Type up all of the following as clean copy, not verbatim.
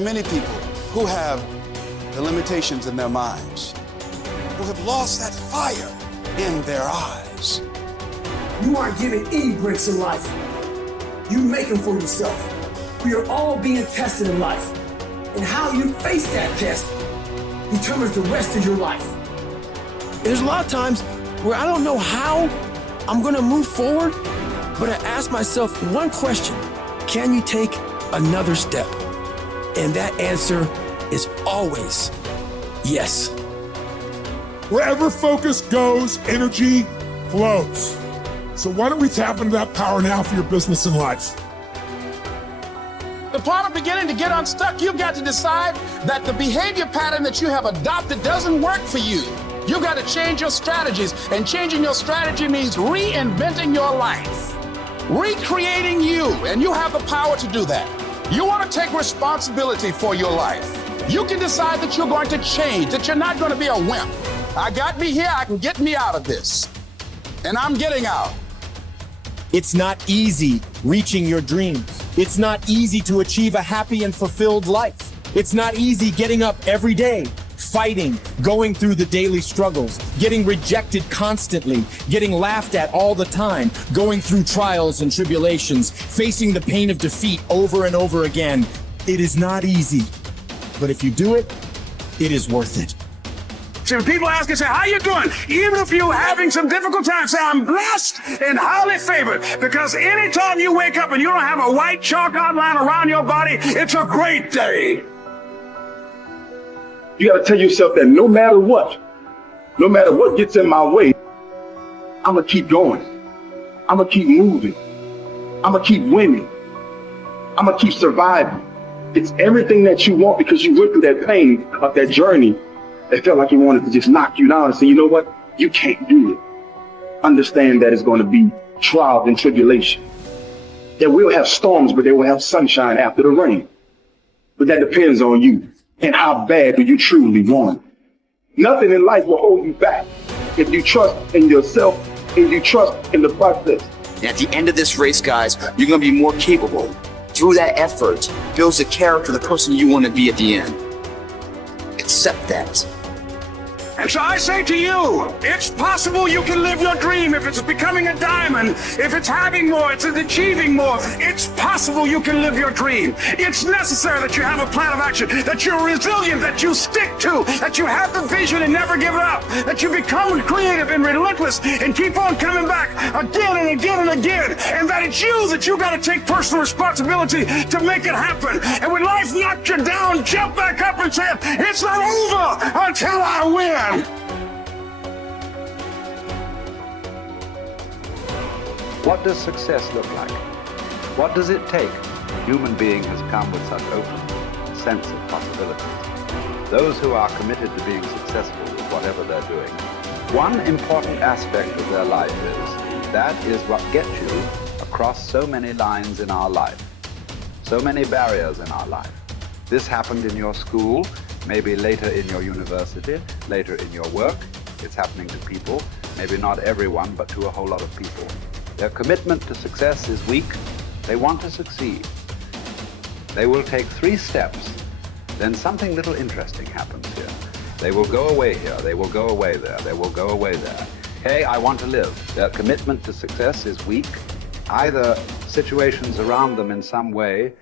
are many people who have the limitations in their minds, who have lost that fire in their eyes. You aren't given any breaks in life. You make them for yourself. We are all being tested in life. And how you face that test determines the rest of your life. There's a lot of times where I don't know how I'm gonna move forward, but I ask myself one question: can you take another step? And that answer is always yes. Wherever focus goes, energy flows. So why don't we tap into that power now for your business and life? The part of beginning to get unstuck, you've got to decide that the behavior pattern that you have adopted doesn't work for you. You've got to change your strategies, and changing your strategy means reinventing your life, recreating you, and you have the power to do that. You want to take responsibility for your life. You can decide that you're going to change, that you're not going to be a wimp. I got me here, I can get me out of this, and I'm getting out. It's not easy reaching your dreams. It's not easy to achieve a happy and fulfilled life. It's not easy getting up every day, fighting, going through the daily struggles, getting rejected constantly, getting laughed at all the time, going through trials and tribulations, facing the pain of defeat over and over again. It is not easy, but if you do it, it is worth it. See, when people ask you, say, how you doing? Even if you're having some difficult times, say, I'm blessed and highly favored. Because anytime you wake up and you don't have a white chalk outline around your body, it's a great day. You got to tell yourself that no matter what gets in my way, I'm going to keep going. I'm going to keep moving. I'm going to keep winning. I'm going to keep surviving. It's everything that you want, because you went through that pain of that journey. It felt like he wanted to just knock you down and say, you know what? You can't do it. Understand that it's going to be trials and tribulation. That we'll have storms, but they will have sunshine after the rain. But that depends on you and how bad do you truly want it. Nothing in life will hold you back if you trust in yourself and you trust in the process. And at the end of this race, guys, you're going to be more capable. Through that effort, builds the character, the person you want to be at the end. Accept that. And so I say to you, it's possible you can live your dream. If it's becoming a diamond, if it's having more, it's achieving more, it's possible you can live your dream. It's necessary that you have a plan of action, that you're resilient, that you stick to, that you have the vision and never give it up, that you become creative and relentless and keep on coming back again and again and again, and that it's you got to take personal responsibility to make it happen. And when life knocks you down, jump back up and say, it's not over until I win. What does success look like? What does it take? A human being has come with such open sense of possibilities. Those who are committed to being successful with whatever they're doing, one important aspect of their life that is what gets you across so many lines in our life, so many barriers in our life. This happened in your school, maybe later in your university, later in your work. It's happening to people, maybe not everyone, but to a whole lot of people. Their commitment to success is weak. They want to succeed. They will take 3 steps. Then something little interesting happens here. They will go away here. They will go away there. They will go away there. Hey, I want to live. Their commitment to success is weak. Either situations around them in some way,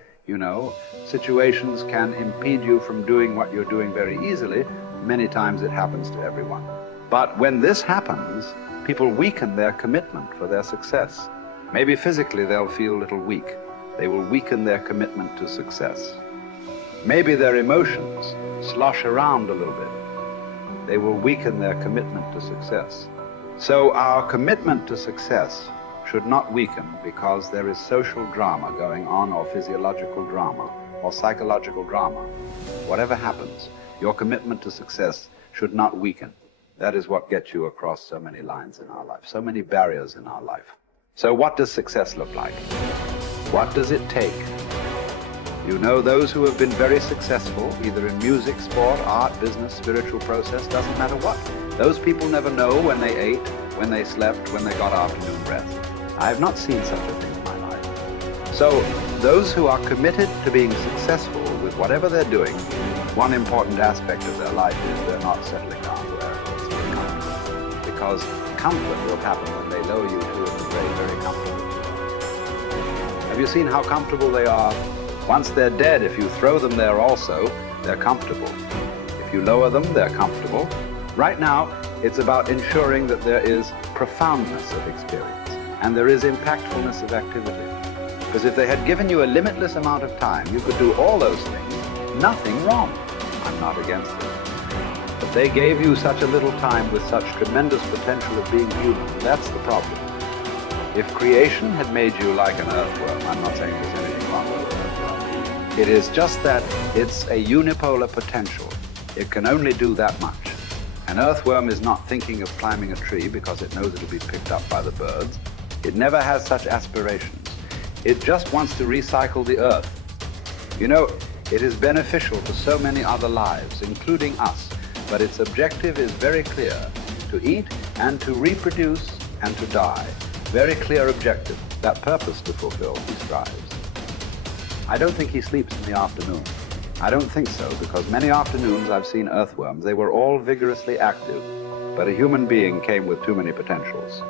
situations can impede you from doing what you're doing very easily. Many times it happens to everyone. But when this happens, people weaken their commitment for their success. Maybe physically they'll feel a little weak. They will weaken their commitment to success. Maybe their emotions slosh around a little bit. They will weaken their commitment to success. So our commitment to success should not weaken because there is social drama going on, or physiological drama, or psychological drama. Whatever happens, your commitment to success should not weaken. That is what gets you across so many lines in our life, so many barriers in our life. So what does success look like? What does it take? Those who have been very successful, either in music, sport, art, business, spiritual process, doesn't matter what. Those people never know when they ate, when they slept, when they got afternoon rest. I have not seen such a thing in my life. So those who are committed to being successful with whatever they're doing, one important aspect of their life is they're not settling down where it's very comfortable. Because comfort will happen when they lower you to the very, very comfortable. Have you seen how comfortable they are? Once they're dead, if you throw them there also, they're comfortable. If you lower them, they're comfortable. Right now, it's about ensuring that there is profoundness of experience and there is impactfulness of activity. Because if they had given you a limitless amount of time, you could do all those things, nothing wrong. I'm not against it. But they gave you such a little time with such tremendous potential of being human. That's the problem. If creation had made you like an earthworm, I'm not saying there's anything wrong with an earthworm. It is just that it's a unipolar potential. It can only do that much. An earthworm is not thinking of climbing a tree because it knows it'll be picked up by the birds. It never has such aspirations. It just wants to recycle the earth. You know, it is beneficial to so many other lives, including us, but its objective is very clear: to eat and to reproduce and to die. Very clear objective. That purpose to fulfill, he strives. I don't think he sleeps in the afternoon. I don't think so, because many afternoons I've seen earthworms. They were all vigorously active, but a human being came with too many potentials.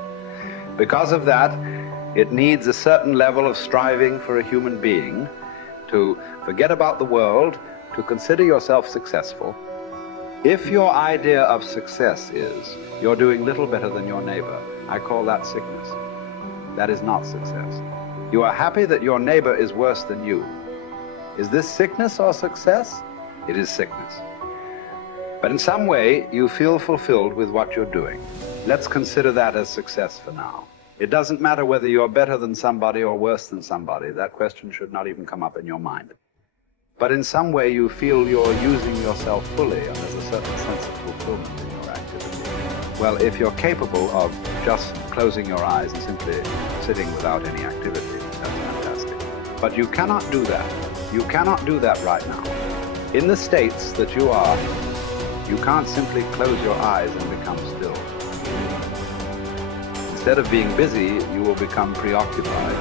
Because of that, it needs a certain level of striving for a human being to forget about the world, to consider yourself successful. If your idea of success is you're doing little better than your neighbor, I call that sickness. That is not success. You are happy that your neighbor is worse than you. Is this sickness or success? It is sickness. But in some way, you feel fulfilled with what you're doing. Let's consider that as success for now. It doesn't matter whether you're better than somebody or worse than somebody. That question should not even come up in your mind. But in some way, you feel you're using yourself fully, and there's a certain sense of fulfillment in your activity. Well, if you're capable of just closing your eyes and simply sitting without any activity, that's fantastic. But you cannot do that. You cannot do that right now. In the states that you are, you can't simply close your eyes and become still. Instead of being busy, you will become preoccupied.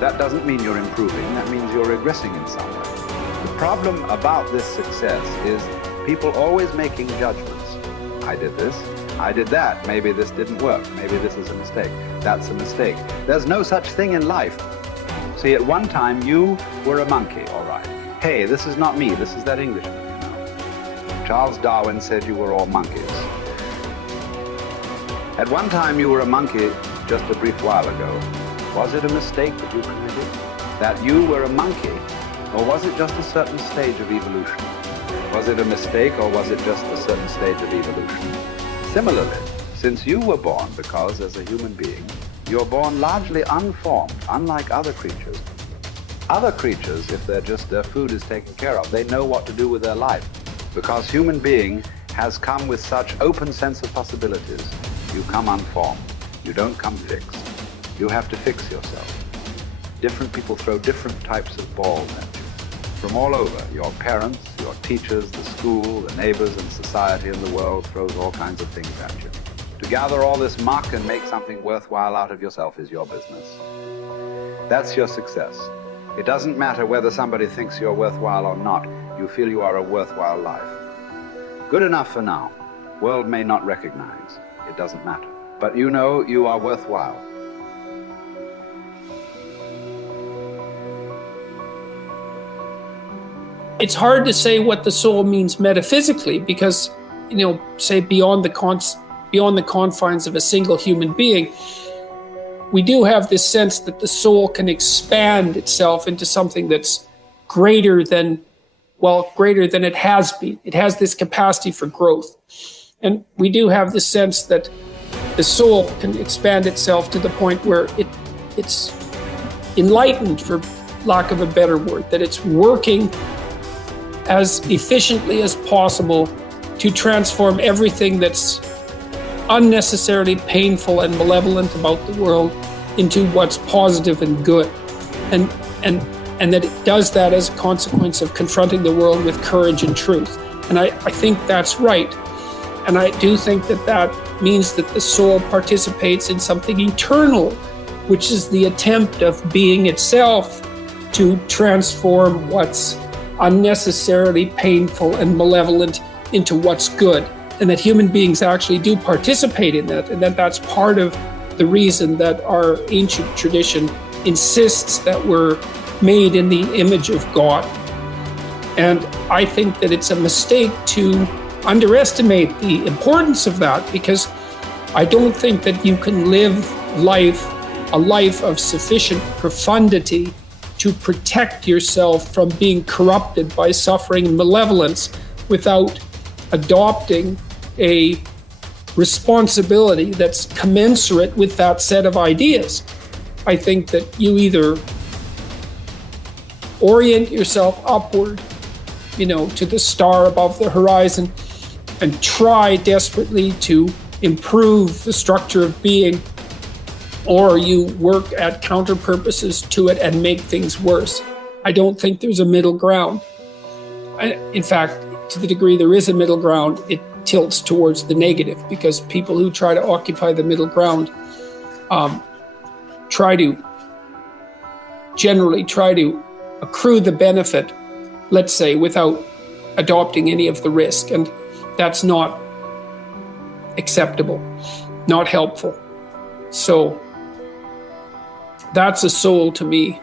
That doesn't mean you're improving, that means you're regressing in some way. The problem about this success is people always making judgments. I did this, I did that, maybe this didn't work, maybe this is a mistake, that's a mistake. There's no such thing in life. See, at one time you were a monkey, all right. Hey, this is not me, this is that Englishman, you know. Charles Darwin said you were all monkeys. At one time you were a monkey just a brief while ago. Was it a mistake that you committed? That you were a monkey? Or was it just a certain stage of evolution? Was it a mistake or was it just a certain stage of evolution? Similarly, since you were born, because as a human being, you're born largely unformed, unlike other creatures. Other creatures, if their food is taken care of, they know what to do with their life. Because human being has come with such open sense of possibilities. You come unformed. You don't come fixed. You have to fix yourself. Different people throw different types of balls at you. From all over, your parents, your teachers, the school, the neighbors, and society and the world throws all kinds of things at you. To gather all this muck and make something worthwhile out of yourself is your business. That's your success. It doesn't matter whether somebody thinks you're worthwhile or not. You feel you are a worthwhile life. Good enough for now. World may not recognize. It doesn't matter. But you know you are worthwhile. It's hard to say what the soul means metaphysically because, say beyond the confines of a single human being, we do have this sense that the soul can expand itself into something that's greater than it has been. It has this capacity for growth. And we do have this sense that the soul can expand itself to the point where it's enlightened, for lack of a better word, that it's working as efficiently as possible to transform everything that's unnecessarily painful and malevolent about the world into what's positive and good. And that it does that as a consequence of confronting the world with courage and truth. And I think that's right. And I do think that means that the soul participates in something eternal, which is the attempt of being itself to transform what's unnecessarily painful and malevolent into what's good, and that human beings actually do participate in that, and that that's part of the reason that our ancient tradition insists that we're made in the image of God. And I think that it's a mistake to underestimate the importance of that, because I don't think that you can live a life of sufficient profundity to protect yourself from being corrupted by suffering and malevolence without adopting a responsibility that's commensurate with that set of ideas. I think that you either orient yourself upward, to the star above the horizon, and try desperately to improve the structure of being, or you work at counter purposes to it and make things worse. I don't think there's a middle ground. In fact, to the degree there is a middle ground, it tilts towards the negative, because people who try to occupy the middle ground generally try to accrue the benefit, let's say, without adopting any of the risk. And that's not acceptable, not helpful. So that's a soul to me.